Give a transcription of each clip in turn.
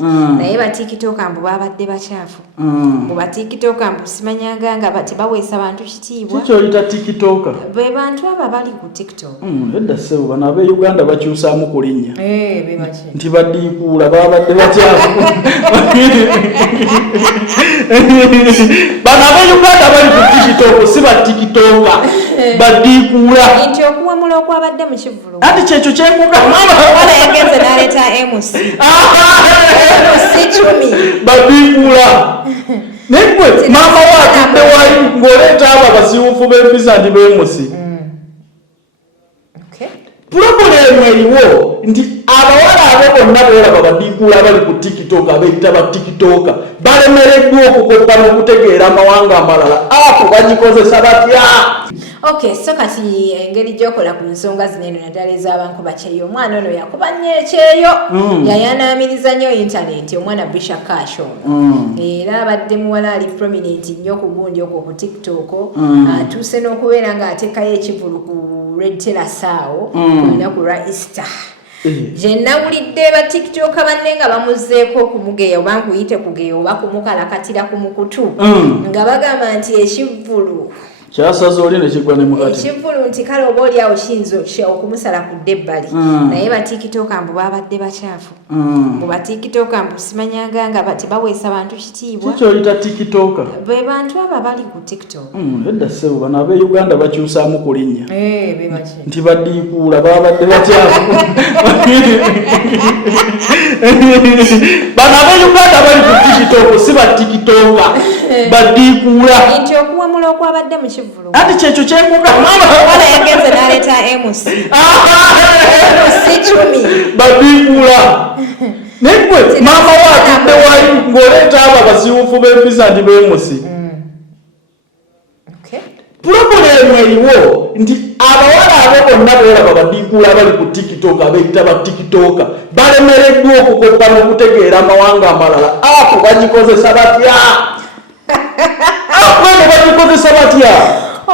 naye ba TikTok mbu babadde bakyafu mu ba TikTok mbu simanyanga nga tebaweesa bantu kitiibwa kyoyita TikTok be bantu abo bali ku TikTok edda ssebo bano ab'Uganda bakyusaamu ku linnya be baki nti baddiikuula babadde bakyafu bano ab'Uganda bali ku TikTok si ba TikTok baddiikuula nti okuwamula okwabadde mu Kivulu anti kyekyo kyengugamba wala yagenze n'aleeta MC baddiikuula negwe maama waatudde wali ng'oleeta abo abasiiwufu b'empisa nti beemusi pulogulemu eriwo nti abawala abo bonna beeraba baddiikuula abali ku TikTok abeyita ba TikTok balemereddwa okukoppa n'okutegeera amawanga amalala apo bagikozesa batya. Okay, so kati engeri gyokola ku nsonga zino eno naddala ez'abankuba kyeyo omwana ono yakuba nnyo ekyeyo yayanaamiriza nnyo intaneti omwana Brisher Kash ono era abadde muwala ali prominent nnyo ku gundi okwo ku TikTok atuuse n'okubeera ng'ateekayo ekivulu ku Red Terrace awo olunaku lwa Easter gye nawulidde ba TikTok banne nga bamuzzeeko okumugeya oba nkuyite kugeya oba kumukalakatira ku mukutu nga bagamba nti ekivulu kyasaza oli nekigwa ne mukati ekivulu nti kale oba oli awo kiyinza okumusala ku ddebbali naye ba TikTok mbu babadde bakyafu mu ba TikTok mbu simanyanga nga tebaweesa bantu kitiibwa kyoyita TikTok be bantu abo bali ku TikTok edda ssebo bano ab'Uganda bakyusaamu ku linnya be baki nti baddiikuula babadde bakyafu bano ab'Uganda bali ku TikTok si ba TikTok baddiikuula nti okuwamula okwabadde mu Kivulu anti kyekyo kyengugamba wala yagenze n'aleeta MC baddiikuula negwe maama waatudde wali ng'oleeta abo abasiiwufu b'empisa nti beemusi pulogulemu eriwo nti abawala abo bonna beeraba baddiikuula abali ku TikTok abeyita ba TikTok balemereddwa okukoppa n'okutegeera amawanga amalala apo bagikozesa batya akweno bagikozesa batya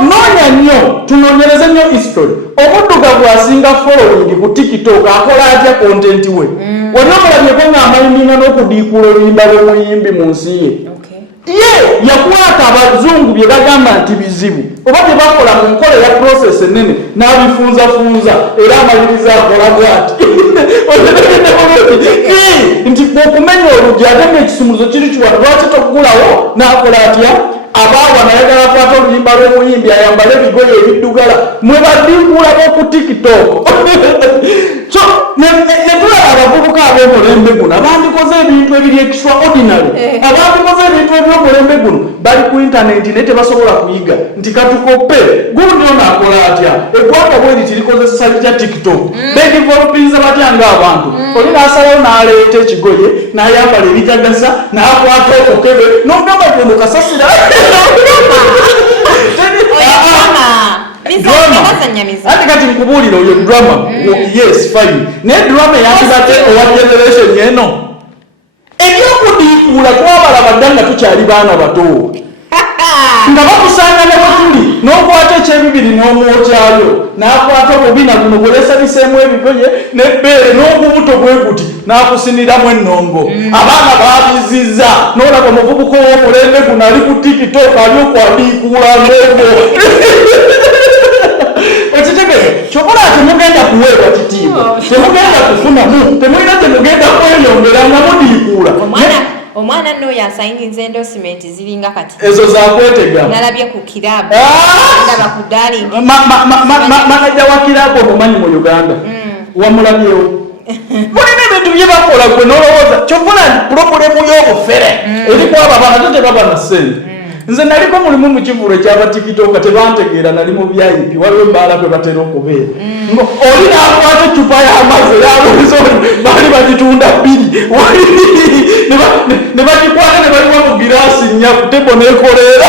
noonya nnyo tunoonyereze nnyo history omuddugavu asinga following ku TikTok akola atya content we wali omulabyeko ng'amayimbiŋŋa n'okudiikuula oluyimba lw'omuyimbi mu nsi ye yakwata abazungu bye bagamba nti bizibu oba bye bakola mu nkola ya process ennene n'abifunzafunza era amaliriza akola bw'ati nti okumenya oluggi ate ng'ekisumuluzo kiri kiwano lwaki tokugulawo n'akola atya abaawa nayagala akwata oluyimba lw'omuyimbi ayambale ebigoye ebiddugala mwe baddiikuula b'oku TikTok so netulaba abavubuka ab'omulembe guno abandikoze ebintu ebiri extraordinary abandikoze ebintu eby'omulembe guno bali ku intaneti naye tebasobola kuyiga nti katukoppe gundi ono akola atya eggwanga bweri tirikozesa litya TikTok bedevelopinza batya ng'abantu oli n'asalawo n'aleeta ekigoye n'ayambala ebijagasa n'akwata okukebe n'ogamba gwe mukasasira ati kati nkubuulira oyo drama yes fine naye drama eyandibadde owa generation eno ebyokudiikuula twabalaba dda nga tukyali baana bato nga bakusanga ne bwetuli n'okwata ekyebibiri n'omwokyayo n'akwata obubina guno bwelesabiseemu ebigoye n'ebbeere n'ogubuto bwe guti n'akusiniramu ennongo abaana baabizizza n'olaba omuvubuka ow'omulembe guno ali ku TikTok ali okwadiikuula ngongo ekitegere kyokola temugenda kuweebwa kitiibwa temugenda kufunamu temulina temugenda kweyongera nga mudiikuula omwana nno yasayingiza endorsement ziringa kati ezo zakwetega nalabye ku kirabu ndaba ku darling manaja wa kirabu omumanyi mu Uganda wamulabyewo mulina ebintu bye bakola gwe nolowooza kyokkola pulogulemu y'obufere eri kwabo abaana te tebaba na ssente nze naliko mulimu mu Kivulu ekyaba TikTok tebantegeera nali mu VIP waliwo embaala kwe batera okubeera oli n'akwata ecupa y'amazzi ey'abulizo baali bagitunda 2 ne bagikwata ne baliwa mu giraasi nnya ku tebo n'ekoleera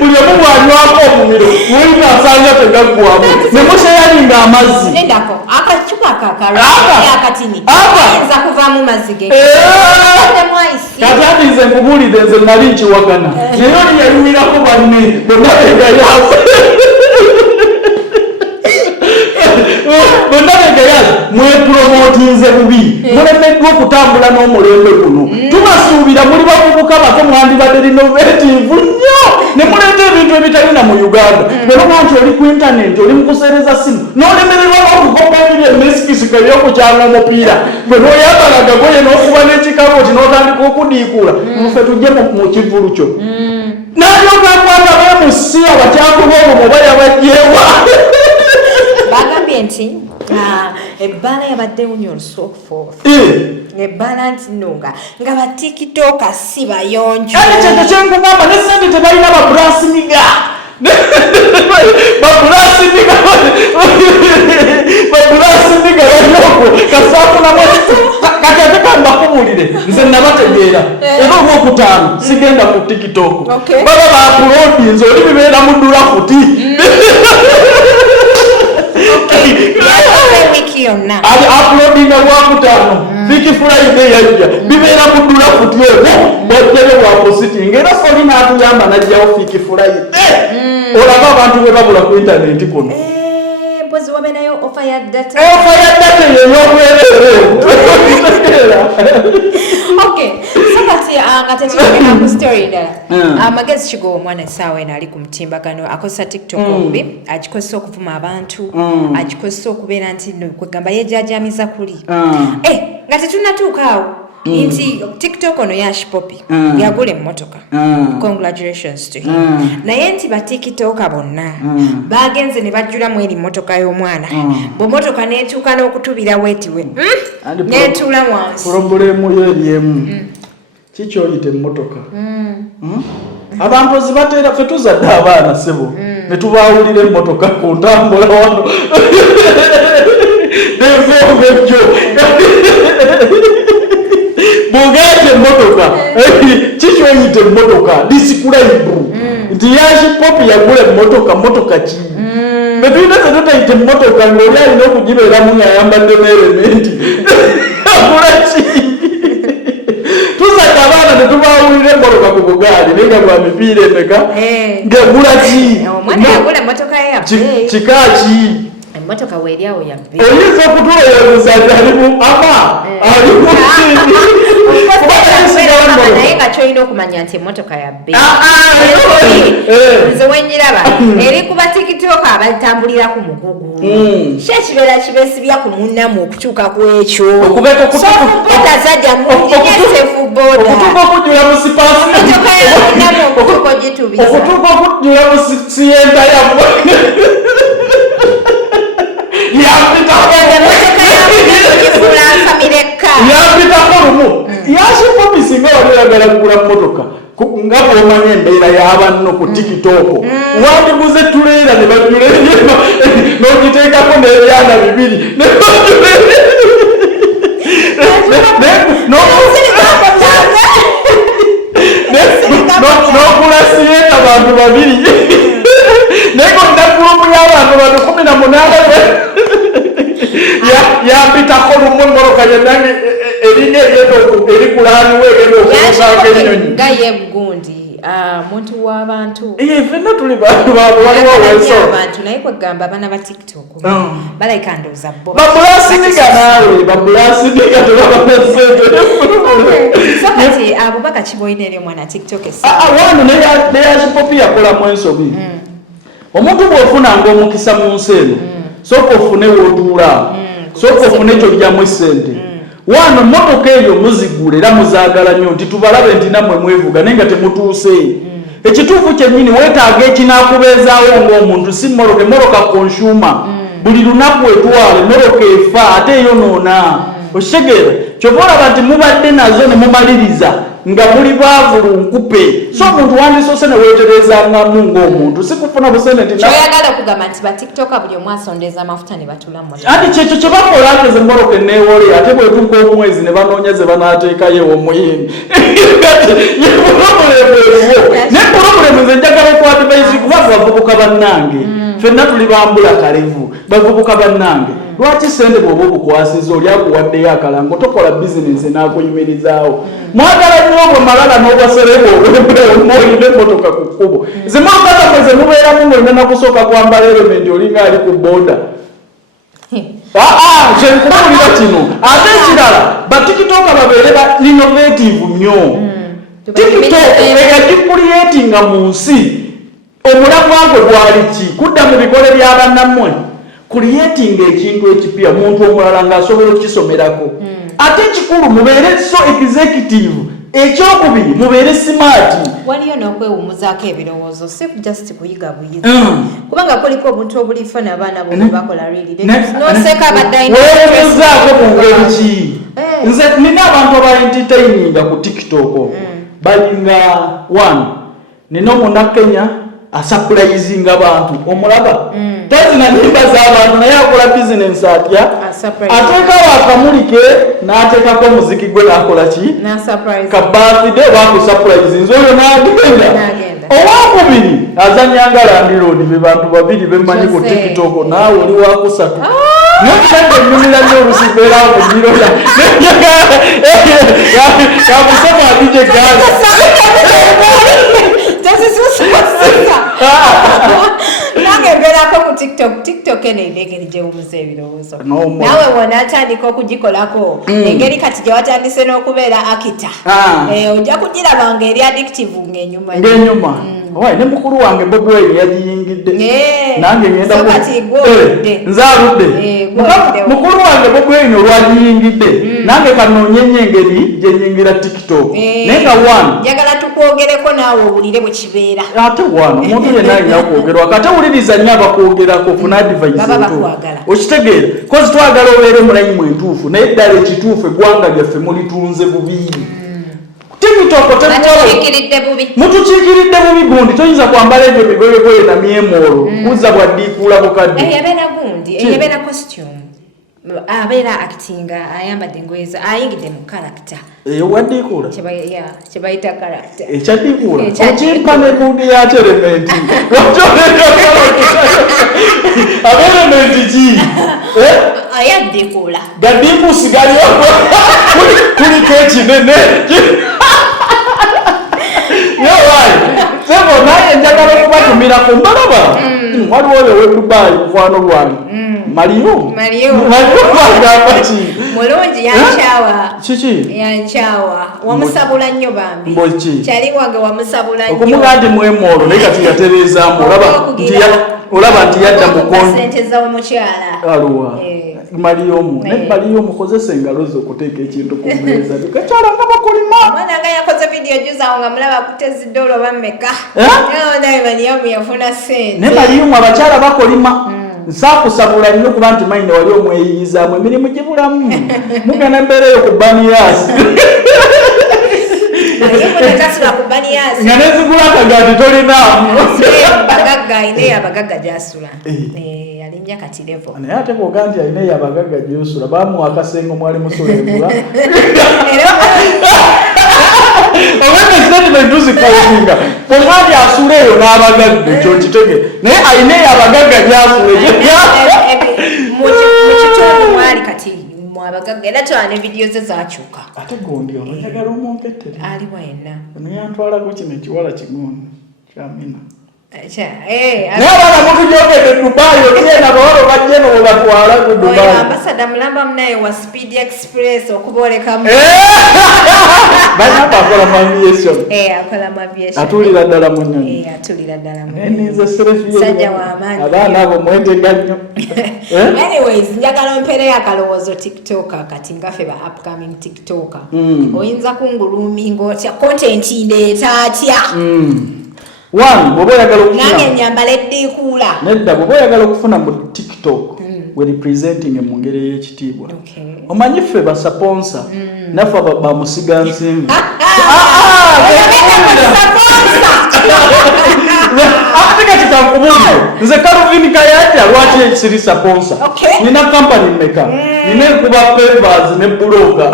buli omu bw'anywako omumiro mulina asanga tegaggwamu ne musheyalinga amazzi endako akacupa kakakatini ayinza kuvaamu mazzi ge kati ati nze nkubuulire nze nali nkiwagana naye oli yalumirako banne bonna begayaze bonna begayaze weyali mwepromotinze bubi mulemeddwa okutambula n'omulembe guno tubasuubira muli bavubuka bato mwandibadde innovative nnyo ne muleeta ebintu ebitalina mu Uganda bweroba nti oli ku internet oli mukuseereza simu n'olemererwa n'okugobabiri emesikisiko ebyokukyanga omupiira bwe nooyambalaga goye n'okuba n'ekikaboti n'otandika okudiikuula mufe tujje mu kivulu kyo n'alyogakwata bemusi abakyambu b'obwo muba yabajjeewa bagambye nti ebbaala yabaddewo nnyo olusoofu ebbaala nti nno nga batikitoka si bayonjo kyekyo kyenkugamba ne sente tebalina babulasiniga babulasiniga balioko kasaafunamu kakate kambakubulire nze nabategeera era olwokutaano sigenda ku tiktok baba baapulodinze oli bibeera muddula kuti ali uploadinga lwakutaano Viki Friday yajja bibeera muddula kuti ebo bajjayo bwapositinga era soli n'atuyamba najjawo Viki Friday olaba abantu bwe babula ku intaneti kuno mpozi wabeerayo ofa ya data ey'obwerere okay so kati nga tetugenda ku story ndala amagezi kigoba omwana essaawa eno ali ku mutimbagano akozesa tiktok obubi agikozesa okuvuma abantu agikozesa okubeera nti kwegamba yejajamiza kuli nga tetunatuukaawo nti tiktok ono yashipopi yagula emmotoka congratulations to him naye nti batikitoka bonna bagenze ne bajjulamu eri mmotoka y'omwana bw'emmotoka n'etuuka n'okutubira weetiwe n'etuula wansi purobulemu yo eryemu kikyoyita emmotoka abantu zibateera ffe tuzadde abaana sebo ne tubaawulira emmotoka ku ntambula wano nevyogebyo bugete emmotoka kikyoyita emmotoka disikulayibu nti yashipopi yagula emmotoka ki betulina zetutayita emmotoka ngaoli alina okugibeeramu ng'ayambadde n'elementi agula ki tuzadde abaana tetubaawulira emmotoka ku bugaali naye nga bwa mipiira emeka ng'egula ki kika ki emmotoka weeryawo yabbe oyinza okutuloyooza nti alimu ama naye nga kyolina okumanya nti emmotoka yabbe nze wenyiraba eri ku batikitoka abatambulira ku mugugu kyekibeera kibesibya ku munnamu okutuuka ku ekyo sokuboda zajja okutuuka okujjula mu sipasimotoka yamunnamu okutuuka ogitubiza okutuuka okujjula mu siyenta yammwe yapitako lumu yashipopi singa wali oyagala kugula mmotoka nga bwomanya embeera y'abanno ku tikitoko wandiguze tuleera ne bajulengema n'ogiteekako n'ebyana bibiri n'okula siyeta bantu babiri naye kondagurumu y'abantu bano 18 yapitako lumu emmoloka yenange eringa eri kulaaniwe egenda okusaako ennyonyi nga yebugundi muntu w'abantu fenna tuli bantu baabwe waliwo abantu naye kwegamba abaana ba tiktok balayika ndowooza bo babulasiniga naawe babulasiniga tebabasente kati abubaka kiboyina eri omwana tiktok wano neyashipopi yakolamu ensobi omuntu bw'ofunanga omukisa mu nsi eno sooka ofune w'otuula sooka ofune kyojjamu essente wano mmotoka eyo muzigula era muzaagala nnyo nti tubalabe nti nammwe mwevuga naye nga temutuuse ekituufu kyennyini weetaaga ekinaakubeezaawo ng'omuntu si emmoloka consumer buli lunaku etwala emmoloka efa ate eyonoona okitegeera kyova olaba nti mubadde nazo ne mumaliriza nga muli baavulu nkupe so omuntu wandisoose ne weeterezangamu ng'omuntu si kufuna busente nti kyoyagala okugamba nti batiktoka buli omu asondeza amafuta ne batula mu anti kyekyo kye bakola ate ze mmoloka enneewole ate bwetuuka omwezi ne banoonya ze banaateekayo omuyimbi ye pulobulemu eriwo naye pulobulemu nze njagala okwativaisi kuba bavubuka bannange ffenna tuli bambula kalevu bavubuka bannange lwaki sente bw'oba obukwasiza oli akuwaddeyo akalango tokola bizinensi n'akuyimirizaawo mwagala nnyo obwo malala n'obwasereba olina emmotoka ku kkubo zimmotoka zammwe ze mubeeramu ng'olina nakusooka kwambala elementi olinga ali ku booda Kyenkubuulira kino ate ekirala batikitoka babeere ba innovative nnyo. TikTok eyagikuliyetinga mu nsi omulagwa gwe gwali ki kudda mu bikole bya bannammwe kuliyetinga ekintu ekipya muntu omulala ng'asobola okukisomerako. Ate ekikulu mubeere so executive ekyokubiri mubeere smart. Waliyo n'okwewummuzaako ebirowoozo si just kuyiga buyiga kubanga kuliko obuntu obulifuna abaana bo bakola noseka abaddaweewummuzaako mu ngeri ki. Nze nina abantu abaentertaininga ku TikTok balinga one nina omunnakenya asapulayizinga abantu omulaba tazina nimba z'abantu naye akola bizinensi atya ateekawo akamulike n'ateekako omuziki gwe n'akola ki kabbaafide bakusapulayizinza oyo n'agenda. Owakubiri azanyanga landiroodi be bantu babiri bemanyi ku TikTok naawe oli wakusatu nokiranga ennyumira n'olusibeera ku nniro yakusoma abije gaali nange mbeerako ku TikTok eno engeri gyewumuza ebirowoozo naawe wonaatandika okugikolako engeri kati gye watandise n'okubeera akita ojja kugiraba ng'eri addictive ng'enyuma ne mukulu wange Bwino yagiyingidde nange ngenda nze aludde mukulu wange Bwino olwagiyingidde nange kanoonyenye engeri gyenyingira TikTok naye nga njagala tukwogereko naawe owulire bwe kibeera ate omuntu yenna alina okwogerwa kati owuliriza nnyo abakwogerako funa advice okitegeera kozi twagala obeere mulayimu entuufu naye ddala ekituufu eggwanga lyaffe mulitunze bubi. Mutukiikiridde bubi gundi toyinza kwambala ebyo bigoyegoye na myemolo kuzza bwaddiikuula bukadde eyabeera gundi eyabeera costume abeera actinga ayambadde engoye ayingidde mu character waddiikuula kyebayita character ekyaddiikuula okimpa ne gundi yakyo elementi abeelementi ki ayaddiikuula gaddiikuusi galiyoko kuliko ekinene sebo naye njagala okubatumira ku mbalaba waliwo oyo ow'Edubayi mukwano gwange Mariyo agamba ki mulungi yankyawa wamusabula nnyo bambi kyali wange wamusabula nnyo okumuga nti mwemolo naye kati yatereezaamu olaba nti yadda sente z'omukyala aluwa Mariyomu ne Mariyomu kozesa engalo zo okuteeka ekintu ku mmeeza kakyala nga bakulima omwana nga yakoze vidiyo juzawo nga mulaba akutezidde olwoba mmeka naye Mariyomu yafuna sente ne Mariyomu abakyala bakolima nsaakusabula nnyo kuba nti mayine wali omweyiyizaamu emirimu gibulamu mugenda embeereyo ku baniyasi nga nezigula akagaati tolinaamu bagagga ayina abagagga gy'asula alinnya kati levo naye ate bw'oga nti ayina abagagga gy'osula baamuwa akasengo mwali musolengula obwene statement uzikozinga bwomwati asula eyo n'abagagga ekyo kitege naye ayina abagagga gy'asula mu kitundu mwali kati abagagga era twana vidiyo ze zakyuka ate gundi ono njagala omumpettere aliwo yenna naye antwalako kino ekiwala kigundi kyamina naye abaana mutujogedde Dubayi ogenda bawalo bajjeno webatwala ku Dubayi ambasada mulamba munaye wa Speed Express okuboolekamu banaba akola maviation atulira ddala mu nnyonyi nenize sajja w'amaanyi abaana abo mwetega nnyo anyways njagala ompeereyo akalowoozo TikTok kati ngaffe ba upcoming TikTok oyinza kunguluminga otya content ndeeta atya bw'oba oyagala okufuna nange nyambala eddiikuula nedda bw'oba oyagala okufuna mu TikTok we representing mu ngeri ey'ekitiibwa omanyi ffe basaponsa naffe bamusiga nsimbi ate kati kankubuulire nze Calvin Kayanja lwaki siri saponsa nina kampani mmeka nina enkuba papers ne buloga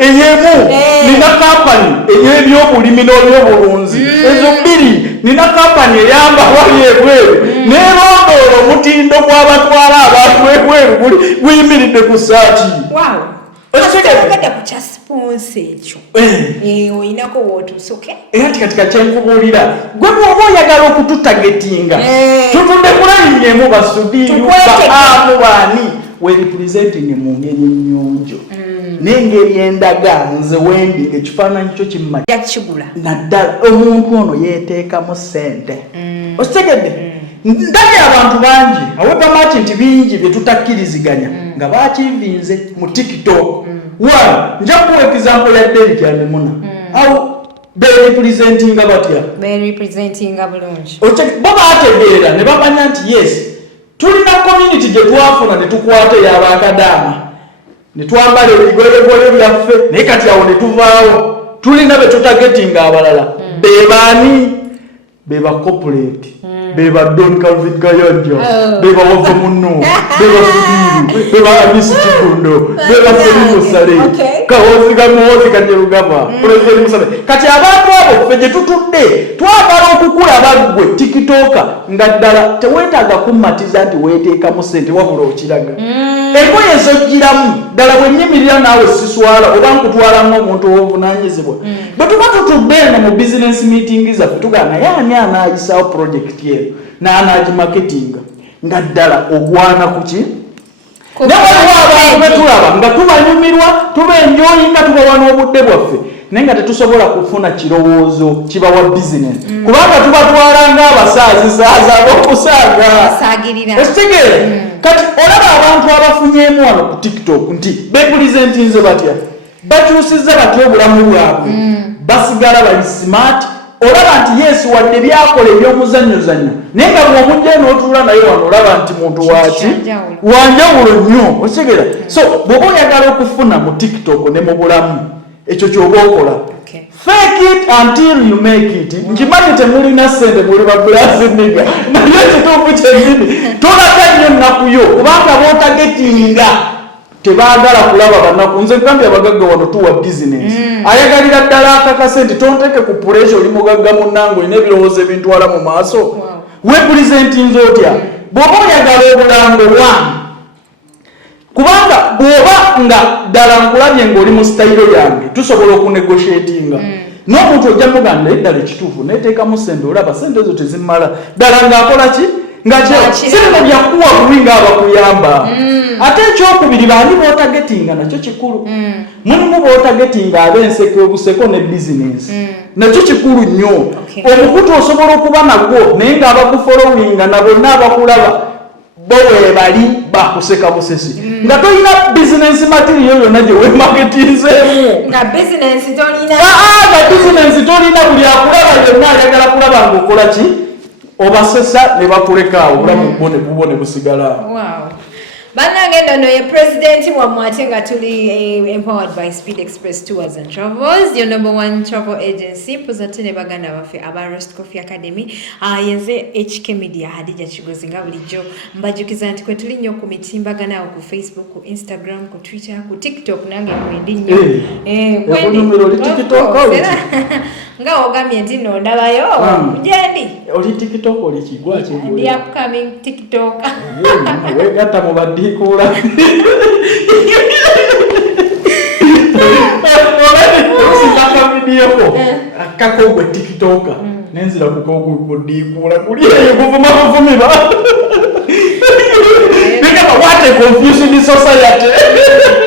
eyemu nina kampani ey'ebyobulimi n'ebyobulunzi ezo bbiri nina kampani eyamba wali ebweru n'erondoola omutindo gw'abatwala abantu ebweru guyimiridde ku saati otegedde ku kya siponsa ekyo oyinako wootuusoke era nti katika kyenkubuulira gwe bw'oba oyagala okututagetinga tutudde kulalinyemu basudiyu baamu baani we representing mu ngeri ennyonjo n'engeri endaga nze wendi ekifaananyi kyo kimmanyi naddala omuntu ono yeeteekamu ssente okitegedde ndabye abantu bangi awebamati nti bingi bye tutakkiriziganya nga bakivinze mu tiktok wano nja kuwa example ya Derek Amemuna awo berepresentinga batya bulungi bo baategeera ne bamanya nti yes tulina community gye twafuna ne tukwata y'abakadaama ne twambala ebigoyegoye byaffe naye kati awo ne tuvaawo tulina be tutagetinga abalala bebaani beba corporate beba Don Calvin Kayanja beba wava munno beba Fudiru beba Abisi Chikundo beba Felimu Sale kawozi kamuwozi kanjerugaba President Musabe kati abantu abo ffe gye tutudde twagala okukula bagwe tikitoka nga ddala tewetaaga kummatiza nti weeteekamu ssente wabula okiraga engoye zojjiramu ddala bwe nnyimirira naawe siswala oba nkutwalamu omuntu ow'obuvunaanyizibwa bwe tuba tutudde eno mu business meeting zaffe tugamba naye ani anaayisawo project yeyo n'anaagimaketinga nga ddala ogwana ku ki newaliwo abantu betulaba nga tubanyumirwa tubenjoyi nga tubawa n'obudde bwaffe naye nga tetusobola kufuna kirowoozo kibawa business kubanga tubatwala ng'abasaazi ab'okusaaga ekitegeera kati olaba abantu abafunyeemu wano ku tiktok nti bepulizentinze batya bakyusizza batya obulamu bwabwe basigala bali smart olaba nti yesu wadde byakola ebyomuzanyozanyo naye nga bw'omujja n'otuula naye wano olaba nti muntu waki wanjawulo nnyo okitegeera so bw'oba oyagala okufuna mu tiktok ne mu bulamu ekyo ky'oba okola fake it until you make it nkimanyi temulina ssente muli babulaziniga naye kituufu kyennyini tolaga nnyo nnaku yo kubanga bootagetinga tebaagala kulaba bannaku nze nkambye abagagga wano tuwa business ayagalira ddala akakase nti tonteeke ku puresha oli mugagga munnange olina ebirowoozo ebintwala mu maaso wepulizentinze otya bw'oba oyagala obulango wange kubanga bw'oba nga ddala nkulabye ng'oli mu sitayiro yange tusobola okunegotiatinga n'omuntu ojja muganda naye ddala ekituufu neeteekamu ssente olaba ssente ezo tezimmala ddala ng'akola ki nga sirino byakuwa bubi ng'abakuyamba ate ekyokubiri baani bootagetinga nakyo kikulu mulimu bootagetinga ab'enseko obuseko ne bizinensi nakyo kikulu nnyo omukutu osobola okuba nagwo naye ng'abakufolowinga na bonna abakulaba bo weebali bakuseka busesi nga tolina bizinensi matiriyo yonna gye weemaketinzeemu nga bizinensi tolina buli akulaba yonna ayagala kulaba ng'okola ki obasesa ne bakulekaawo obulamu bwo ne busigala bannange nno ye president wammwe ate nga tuli empowered by Speed Express Tours and Travels, your number one travel agency. Mpozate ne baganda baffe aba Roast Coffee Academy yenze HK Media Hadija Kigozi nga bulijjo mbajukiza nti kwe tuli nnyo ku mitimbagana ku Facebook, ku Instagram, ku Twitter, ku TikTok nange kwendi nnyo nga ogambye nti no ndabayo jendi oli TikTok oli kigwa kigwa the upcoming TikTok wegatta mu badikula ositaka video ko akakogwe TikTok nenzira kukogwe bodikula kuli yevuma bavumira Because what a confusing society.